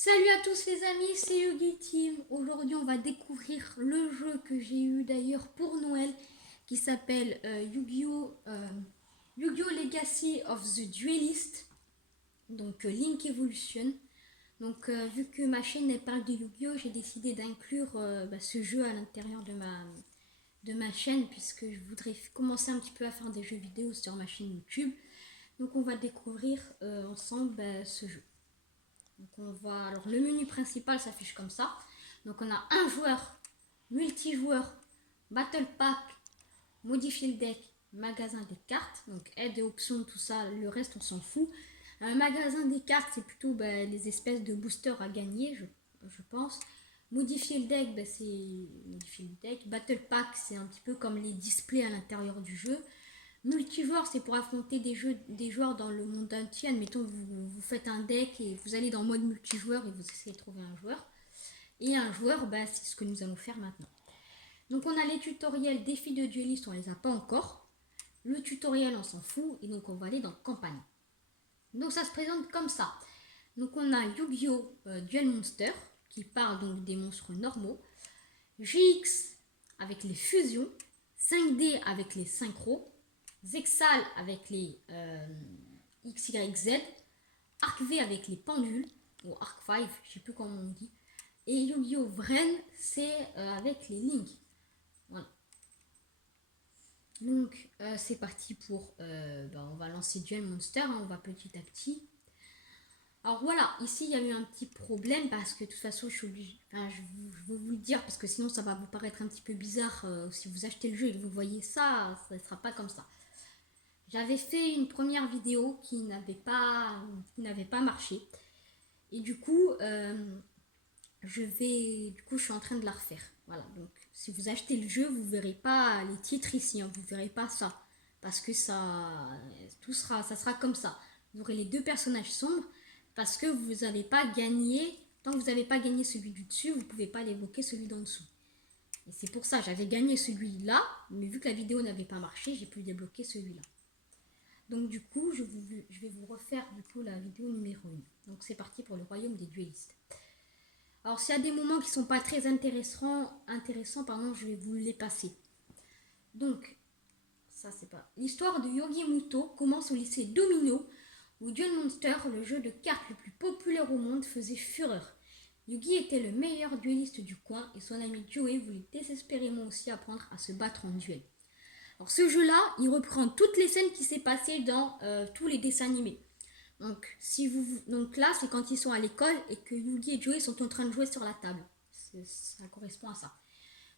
Salut à tous les amis, c'est Yugi Team. Aujourd'hui, on va découvrir le jeu que j'ai eu d'ailleurs pour Noël qui s'appelle Yu-Gi-Oh! Legacy of the Duelist, donc Link Evolution. Donc, vu que ma chaîne elle parle de Yu-Gi-Oh! J'ai décidé d'inclure ce jeu à l'intérieur de ma chaîne puisque je voudrais commencer un petit peu à faire des jeux vidéo sur ma chaîne YouTube. Donc, on va découvrir ensemble ce jeu. Alors le menu principal s'affiche comme ça. Donc on a un joueur, multijoueur, battle pack, modifier le deck, magasin des cartes, donc aide et options, tout ça, le reste on s'en fout. Un magasin des cartes, c'est plutôt les espèces de boosters à gagner, je pense. Modifier le deck, c'est modifier le deck. Battle pack, c'est un petit peu comme les displays à l'intérieur du jeu. Multijoueur, c'est pour affronter des joueurs dans le monde entier. Admettons, vous faites un deck et vous allez dans le mode multijoueur et vous essayez de trouver un joueur. Et un joueur, c'est ce que nous allons faire maintenant. Donc on a les tutoriels défis de dueliste, on les a pas encore. Le tutoriel, on s'en fout. Et donc on va aller dans campagne. Donc ça se présente comme ça. Donc on a Yu-Gi-Oh! Duel Monster qui parle donc des monstres normaux. GX avec les fusions. 5D avec les synchros. Zexal avec les XYZ, Arc V avec les pendules, ou Arc 5, je sais plus comment on dit, et Yu-Gi-Oh! Vren, c'est avec les Link. Voilà. Donc c'est parti pour, on va lancer Duel Monster, hein, on va petit à petit. Alors voilà, ici il y a eu un petit problème parce que de toute façon je suis obligée, je veux vous le dire parce que sinon ça va vous paraître un petit peu bizarre si vous achetez le jeu et que vous voyez ça, ça ne sera pas comme ça. J'avais fait une première vidéo qui n'avait pas marché. Et du coup, je suis en train de la refaire. Voilà, donc si vous achetez le jeu, vous verrez pas les titres ici, hein, vous verrez pas ça. Parce que ça sera comme ça. Vous aurez les deux personnages sombres parce que vous n'avez pas gagné. Tant que vous n'avez pas gagné celui du dessus, vous ne pouvez pas débloquer celui d'en dessous. Et c'est pour ça, j'avais gagné celui-là, mais vu que la vidéo n'avait pas marché, j'ai pu débloquer celui-là. Donc du coup, je vais vous refaire du coup la vidéo numéro 1. Donc c'est parti pour le royaume des duellistes. Alors s'il y a des moments qui sont pas très intéressants, pardon, je vais vous les passer. Donc, ça c'est pas... L'histoire de Yogi Muto commence au lycée Domino, où Duel Monster, le jeu de cartes le plus populaire au monde, faisait fureur. Yugi était le meilleur duelliste du coin et son ami Joey voulait désespérément aussi apprendre à se battre en duel. Alors ce jeu-là, il reprend toutes les scènes qui s'est passées dans tous les dessins animés. Donc là, c'est quand ils sont à l'école et que Yugi et Joey sont en train de jouer sur la table. Ça correspond à ça.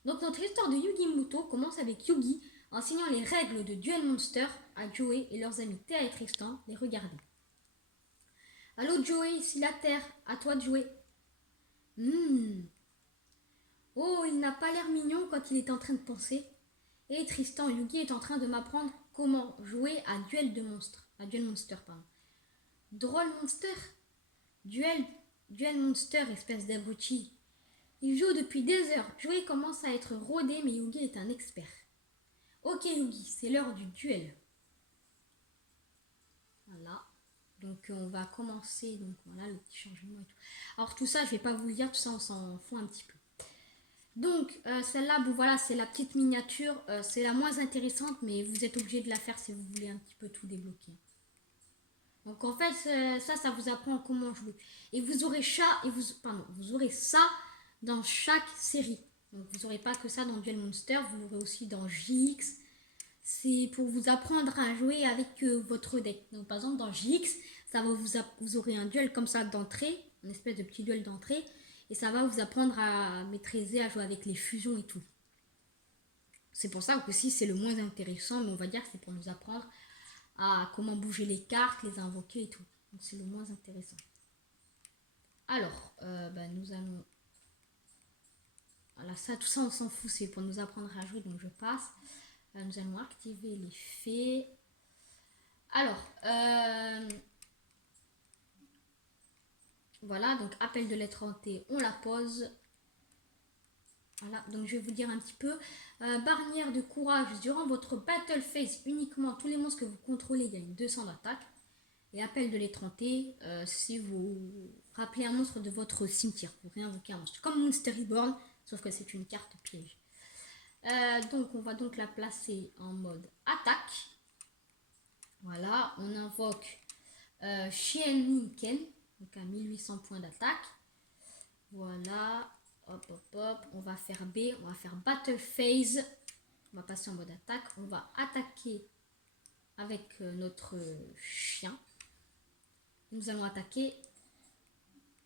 Donc notre histoire de Yugi Muto commence avec Yugi enseignant les règles de Duel Monster à Joey et leurs amis Théa et Tristan les regarder. Allô Joey, ici la Terre, à toi de jouer. Oh, il n'a pas l'air mignon quand il est en train de penser. Et Tristan, Yugi est en train de m'apprendre comment jouer à Duel Monster, pardon. Drôle Monster. Duel Monster, espèce d'abruti. Il joue depuis des heures. Joey commence à être rodé, mais Yugi est un expert. Ok Yugi, c'est l'heure du duel. Voilà. Donc on va commencer. Donc voilà le petit changement et tout. Alors tout ça, je vais pas vous le dire, tout ça on s'en fout un petit peu. Donc celle-là, voilà, c'est la petite miniature. C'est la moins intéressante, mais vous êtes obligé de la faire si vous voulez un petit peu tout débloquer. Donc en fait, ça vous apprend comment jouer. Et vous aurez vous aurez ça dans chaque série. Donc vous n'aurez pas que ça dans Duel Monster, vous l'aurez aussi dans JX. C'est pour vous apprendre à jouer avec votre deck. Donc par exemple dans JX, vous aurez un duel comme ça d'entrée, une espèce de petit duel d'entrée, et ça va vous apprendre à maîtriser, à jouer avec les fusions et tout. C'est pour ça que si c'est le moins intéressant, mais on va dire que c'est pour nous apprendre à comment bouger les cartes, les invoquer et tout. Donc c'est le moins intéressant. Alors, nous allons... Voilà, tout ça on s'en fout, c'est pour nous apprendre à jouer, donc je passe. Nous allons activer les fées. Alors, voilà, donc appel de lettre hantée, on la pose. Voilà, donc je vais vous dire un petit peu. Barrière de courage, durant votre battle phase, uniquement tous les monstres que vous contrôlez gagnent 200 d'attaque. Et appel de l'étranté, si vous rappelez un monstre de votre cimetière, vous réinvoquez un monstre. Comme Monster Reborn, sauf que c'est une carte piège. Donc on va donc la placer en mode attaque. Voilà, on invoque Shien Minken, donc à 1800 points d'attaque. Voilà, hop hop hop, on va faire B, on va faire Battle Phase. On va passer en mode attaque, on va attaquer avec notre chien. Nous allons attaquer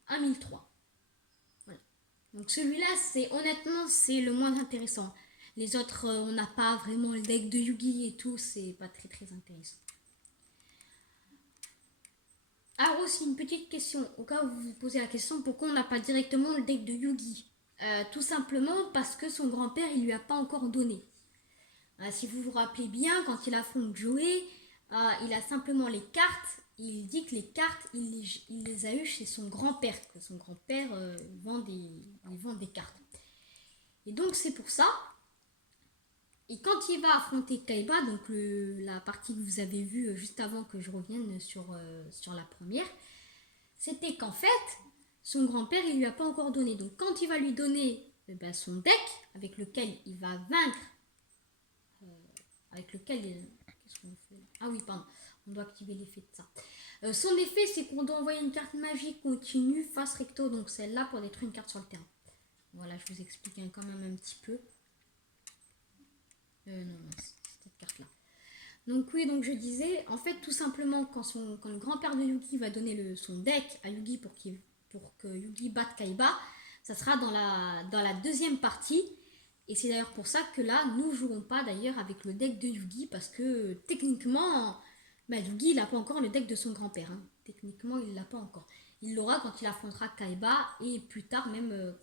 à 1003. Voilà. Donc celui-là, c'est honnêtement, c'est le moins intéressant. Les autres, on n'a pas vraiment le deck de Yugi et tout, c'est pas très très intéressant. Alors aussi une petite question, au cas où vous vous posez la question, pourquoi on n'a pas directement le deck de Yugi? Tout simplement parce que son grand-père, il lui a pas encore donné. Si vous vous rappelez bien, quand il affronte Joey, il a simplement les cartes. Il dit que les cartes, il les a eues chez son grand-père. Que son grand-père vend des cartes. Et donc c'est pour ça. Et quand il va affronter Kaiba, donc la partie que vous avez vue juste avant que je revienne sur la première, c'était qu'en fait, son grand-père, il lui a pas encore donné. Donc quand il va lui donner son deck, avec lequel il va vaincre, avec lequel qu'est-ce qu'on fait? Ah oui, pardon, on doit activer l'effet de ça. Son effet, c'est qu'on doit envoyer une carte magique continue face recto, donc celle-là pour détruire une carte sur le terrain. Voilà, je vous explique quand même un petit peu. Non, cette carte-là. Donc oui, donc je disais, en fait, tout simplement, quand le grand-père de Yugi va donner son deck à Yugi pour que Yugi batte Kaiba, ça sera dans la deuxième partie. Et c'est d'ailleurs pour ça que là, nous ne jouerons pas d'ailleurs avec le deck de Yugi, parce que techniquement, Yugi, il n'a pas encore le deck de son grand-père. Hein. Techniquement, il ne l'a pas encore. Il l'aura quand il affrontera Kaiba, et plus tard même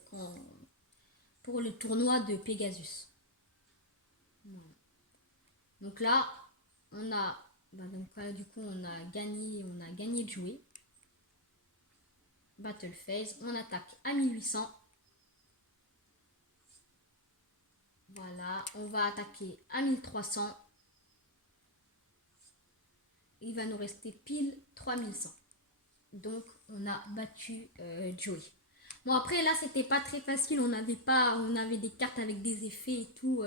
pour le tournoi de Pegasus. Voilà. Donc là, on a, du coup, on a gagné de jouer. Battle Phase, on attaque à 1800. Voilà, on va attaquer à 1300. Il va nous rester pile 3100. Donc, on a battu Joey. Bon, après, là, c'était pas très facile. On avait des cartes avec des effets et tout.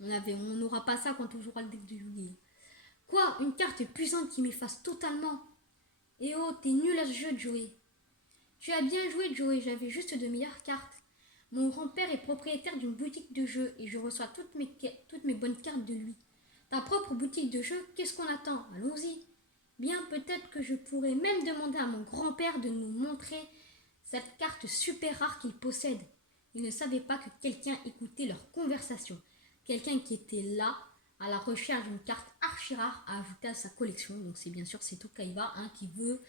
On n'aura pas ça quand on jouera le deck de Yugi. Quoi? Une carte puissante qui m'efface totalement. Et oh, t'es nul à ce jeu, Joey. Tu as bien joué, Joey. J'avais juste de meilleures cartes. Mon grand-père est propriétaire d'une boutique de jeux et je reçois toutes mes bonnes cartes de lui. Ta propre boutique de jeux, qu'est-ce qu'on attend? Allons-y. Bien, peut-être que je pourrais même demander à mon grand-père de nous montrer cette carte super rare qu'il possède. Il ne savait pas que quelqu'un écoutait leur conversation. Quelqu'un qui était là à la recherche d'une carte archi rare à ajouter à sa collection. Donc c'est bien sûr Seto Kaiba qui veut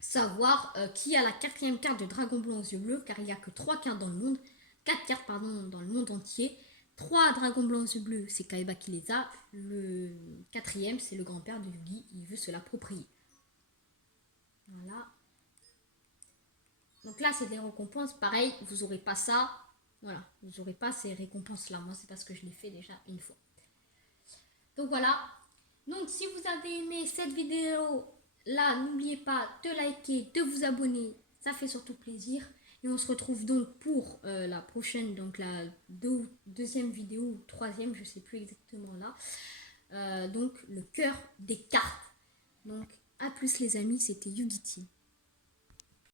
savoir qui a la quatrième carte de Dragon Blanc aux yeux bleus, car il n'y a que 3 cartes dans le monde, 4 cartes pardon, dans le monde entier. 3 Dragons Blancs aux yeux bleus, c'est Kaiba qui les a. Le quatrième, c'est le grand-père de Yugi, il veut se l'approprier. Voilà. Donc là, c'est des récompenses. Pareil, vous n'aurez pas ça. Voilà, vous n'aurez pas ces récompenses-là. Moi, c'est parce que je l'ai fait déjà une fois. Donc voilà. Donc si vous avez aimé cette vidéo, là, n'oubliez pas de liker, de vous abonner. Ça fait surtout plaisir. Et on se retrouve donc pour la prochaine, donc la deuxième vidéo ou troisième, je ne sais plus exactement là. Donc le cœur des cartes. Donc à plus les amis, c'était Yugi Team.